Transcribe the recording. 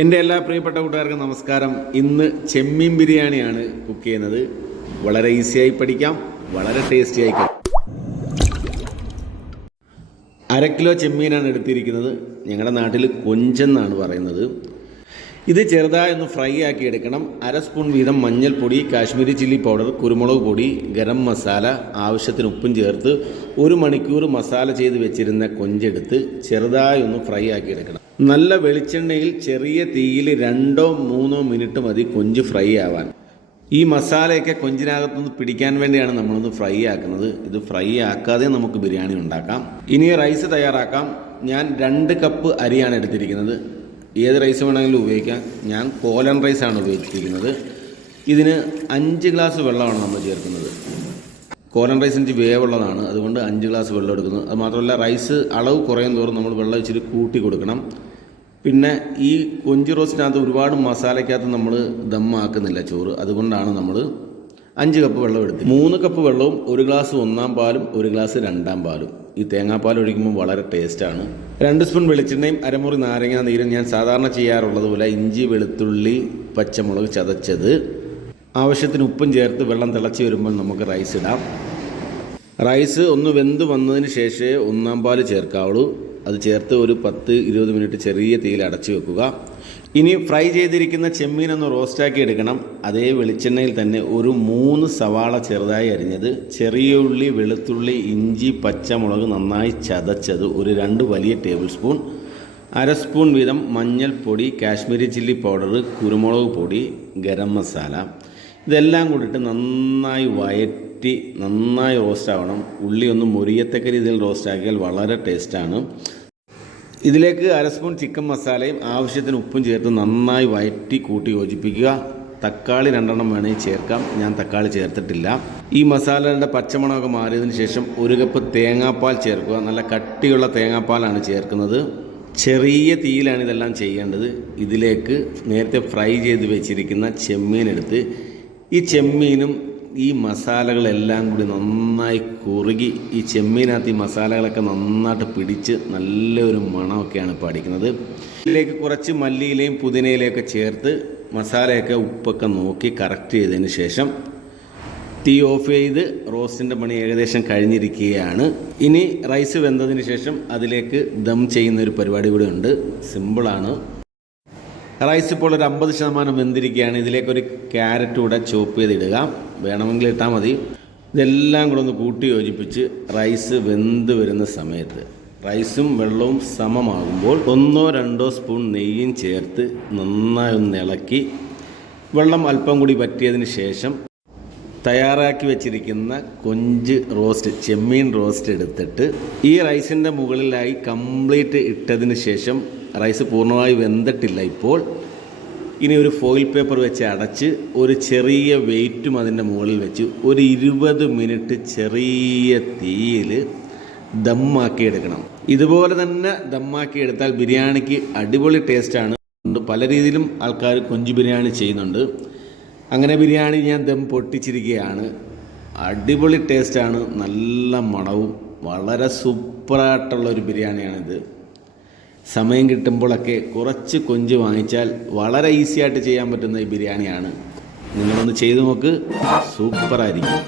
എൻ്റെ എല്ലാ പ്രിയപ്പെട്ട കൂട്ടുകാർക്കും നമസ്കാരം. ഇന്ന് ചെമ്മീൻ ബിരിയാണിയാണ് കുക്ക് ചെയ്യുന്നത്. വളരെ ഈസിയായി പഠിക്കാം, വളരെ ടേസ്റ്റിയായി. 1/2 കിലോ ചെമ്മീനാണ് എടുത്തിരിക്കുന്നത്. ഞങ്ങളുടെ നാട്ടിൽ കൊഞ്ചെന്നാണ് പറയുന്നത്. ഇത് ചെറുതായി ഒന്ന് ഫ്രൈ ആക്കി എടുക്കണം. 1/2 സ്പൂൺ വീതം മഞ്ഞൾപ്പൊടി, കാശ്മീരി ചില്ലി പൗഡർ, കുരുമുളക് പൊടി, ഗരം മസാല, ആവശ്യത്തിന് ഉപ്പും ചേർത്ത് 1 മണിക്കൂർ മസാല ചെയ്ത് വെച്ചിരുന്ന കൊഞ്ചെടുത്ത് ചെറുതായി ഒന്ന് ഫ്രൈ ആക്കി എടുക്കണം. നല്ല വെളിച്ചെണ്ണയിൽ ചെറിയ തീയിൽ 2-3 മിനിറ്റ് മതി കൊഞ്ച് ഫ്രൈ ആവാൻ. ഈ മസാലയൊക്കെ കൊഞ്ചിനകത്തൊന്ന് പിടിക്കാൻ വേണ്ടിയാണ് നമ്മളൊന്ന് ഫ്രൈ ആക്കുന്നത്. ഇത് ഫ്രൈ ആക്കാതെ നമുക്ക് ബിരിയാണി ഉണ്ടാക്കാം. ഇനി റൈസ് തയ്യാറാക്കാം. ഞാൻ 2 കപ്പ് അരിയാണ് എടുത്തിരിക്കുന്നത്. ഏത് റൈസ് വേണമെങ്കിലും ഉപയോഗിക്കാം. ഞാൻ കോലൻ റൈസാണ് ഉപയോഗിച്ചിരിക്കുന്നത്. ഇതിന് 5 ഗ്ലാസ് വെള്ളമാണ് നമ്മൾ ചേർക്കുന്നത്. കോലൻ റൈസിന് വേവുള്ളതാണ്, അതുകൊണ്ട് 5 ഗ്ലാസ് വെള്ളം എടുക്കുന്നു. അത് മാത്രമല്ല, റൈസ് അളവ് കുറയും തോറും നമ്മൾ വെള്ളം ഇച്ചിരി കൂട്ടി കൊടുക്കണം. പിന്നെ ഈ കൊഞ്ച് റോസ്റ്റിനകത്ത് ഒരുപാട് മസാലയ്ക്കകത്ത് നമ്മൾ ദമ്മാക്കുന്നില്ല ചോറ്, അതുകൊണ്ടാണ് നമ്മൾ 5 കപ്പ് വെള്ളം എടുത്തത്. 3 കപ്പ് വെള്ളവും 1 ഗ്ലാസ് 1-ാം പാലും 1 ഗ്ലാസ് 2-ാം പാലും. ഈ തേങ്ങാപ്പാൽ ഒഴിക്കുമ്പോൾ വളരെ ടേസ്റ്റാണ്. 2 സ്പൂൺ വെളിച്ചെണ്ണയും 1/2 മുറി നാരങ്ങാ നീരും. ഞാൻ സാധാരണ ചെയ്യാറുള്ളത് പോലെ ഇഞ്ചി, വെളുത്തുള്ളി, പച്ചമുളക് ചതച്ചത്, ആവശ്യത്തിന് ഉപ്പും ചേർത്ത് വെള്ളം തിളച്ച് വരുമ്പോൾ നമുക്ക് റൈസ് ഇടാം. റൈസ് ഒന്ന് വെന്ത് വന്നതിന് ശേഷമേ 1-ാം പാൽ ചേർക്കാവുള്ളൂ. അത് ചേർത്ത് ഒരു 10-20 മിനിറ്റ് ചെറിയ തീയിൽ അടച്ചു വെക്കുക. ഇനി ഫ്രൈ ചെയ്തിരിക്കുന്ന ചെമ്മീനൊന്ന് റോസ്റ്റാക്കി എടുക്കണം. അതേ വെളിച്ചെണ്ണയിൽ തന്നെ ഒരു 3 സവാള ചെറുതായി അരിഞ്ഞത്, ചെറിയ ഉള്ളി, വെളുത്തുള്ളി, ഇഞ്ചി, പച്ചമുളക് നന്നായി ചതച്ചത്, ഒരു 2 വലിയ ടേബിൾ സ്പൂൺ, 1/2 സ്പൂൺ വീതം മഞ്ഞൾപ്പൊടി, കാശ്മീരി ചില്ലി പൗഡർ, കുരുമുളക് പൊടി, ഗരം മസാല, ഇതെല്ലാം കൂടിയിട്ട് നന്നായി വയറ്റി നന്നായി റോസ്റ്റ് ആവണം. ഉള്ളി ഒന്ന് മുരിയത്തക്ക രീതിയിൽ റോസ്റ്റ് ആക്കിയാൽ വളരെ ടേസ്റ്റാണ്. ഇതിലേക്ക് 1/2 സ്പൂൺ ചിക്കൻ മസാലയും ആവശ്യത്തിന് ഉപ്പും ചേർത്ത് നന്നായി വയറ്റി കൂട്ടി യോജിപ്പിക്കുക. തക്കാളി 2 വേണമെങ്കിൽ ചേർക്കാം. ഞാൻ തക്കാളി ചേർത്തിട്ടില്ല. ഈ മസാലയുടെ പച്ചമണമൊക്കെ മാറിയതിന് ശേഷം 1 കപ്പ് തേങ്ങാപ്പാൽ ചേർക്കുക. നല്ല കട്ടിയുള്ള തേങ്ങാപ്പാലാണ് ചേർക്കുന്നത്. ചെറിയ തീയിലാണ് ഇതെല്ലാം ചെയ്യേണ്ടത്. ഇതിലേക്ക് നേരത്തെ ഫ്രൈ ചെയ്ത് വെച്ചിരിക്കുന്ന ചെമ്മീൻ എടുത്ത് ഈ ചെമ്മീനും ഈ മസാലകളെല്ലാം കൂടി നന്നായി കുറുകി ഈ ചെമ്മീനകത്ത് ഈ മസാലകളൊക്കെ നന്നായിട്ട് പിടിച്ച് നല്ലൊരു മണമൊക്കെയാണ് ഇപ്പോൾ അടിക്കുന്നത്. ഇതിലേക്ക് കുറച്ച് മല്ലിയിലയും പുതിനയിലയൊക്കെ ചേർത്ത് മസാലയൊക്കെ ഉപ്പൊക്കെ നോക്കി കറക്റ്റ് ചെയ്തതിന് ശേഷം തീ ഓഫ് ചെയ്ത് റോസ്റ്റിൻ്റെ പണി ഏകദേശം കഴിഞ്ഞിരിക്കുകയാണ്. ഇനി റൈസ് വെന്തതിന് ശേഷം അതിലേക്ക് ദം ചെയ്യുന്നൊരു പരിപാടി കൂടെ ഉണ്ട്. സിമ്പിളാണ്. റൈസ് ഇപ്പോൾ ഒരു 50% വെന്തിരിക്കുകയാണ്. ഇതിലേക്കൊരു ക്യാരറ്റ് കൂടെ ചോപ്പ് ചെയ്തിടുക. വേണമെങ്കിൽ ഇട്ടാൽ മതി. ഇതെല്ലാം കൂടെ ഒന്ന് കൂട്ടി യോജിപ്പിച്ച് റൈസ് വെന്ത് വരുന്ന സമയത്ത് റൈസും വെള്ളവും സമമാകുമ്പോൾ 1-2 സ്പൂൺ നെയ്യും ചേർത്ത് നന്നായി ഒന്ന് ഇളക്കി വെള്ളം അല്പം കൂടി വറ്റിയതിന് ശേഷം തയ്യാറാക്കി വെച്ചിരിക്കുന്ന കൊഞ്ച് റോസ്റ്റ്, ചെമ്മീൻ റോസ്റ്റ് എടുത്തിട്ട് ഈ റൈസിൻ്റെ മുകളിലായി കംപ്ലീറ്റ് ഇട്ടതിന് ശേഷം, റൈസ് പൂർണ്ണമായി വെന്തിട്ടില്ല ഇപ്പോൾ, ഇനി ഒരു ഫോയിൽ പേപ്പർ വെച്ച് അടച്ച് ഒരു ചെറിയ വെയിറ്റും അതിൻ്റെ മുകളിൽ വെച്ച് ഒരു 20 മിനിറ്റ് ചെറിയ തീയിൽ ദമ്മാക്കി എടുക്കണം. ഇതുപോലെ തന്നെ ദമ്മാക്കി എടുത്താൽ ബിരിയാണിക്ക് അടിപൊളി ടേസ്റ്റാണ്. പല രീതിയിലും ആൾക്കാർ കൊഞ്ച് ബിരിയാണി ചെയ്യുന്നുണ്ട്. അങ്ങനെ ബിരിയാണി ഞാൻ ദം പൊട്ടിച്ചിരിക്കുകയാണ്. അടിപൊളി ടേസ്റ്റാണ്, നല്ല മണവും, വളരെ സൂപ്പറായിട്ടുള്ളൊരു ബിരിയാണിയാണിത്. സമയം കിട്ടുമ്പോഴൊക്കെ കുറച്ച് കൊഞ്ച് വാങ്ങിച്ചാൽ വളരെ ഈസിയായിട്ട് ചെയ്യാൻ പറ്റുന്ന ഈ ബിരിയാണിയാണ്. നിങ്ങളൊന്ന് ചെയ്ത് നോക്ക്, സൂപ്പറായിരിക്കും.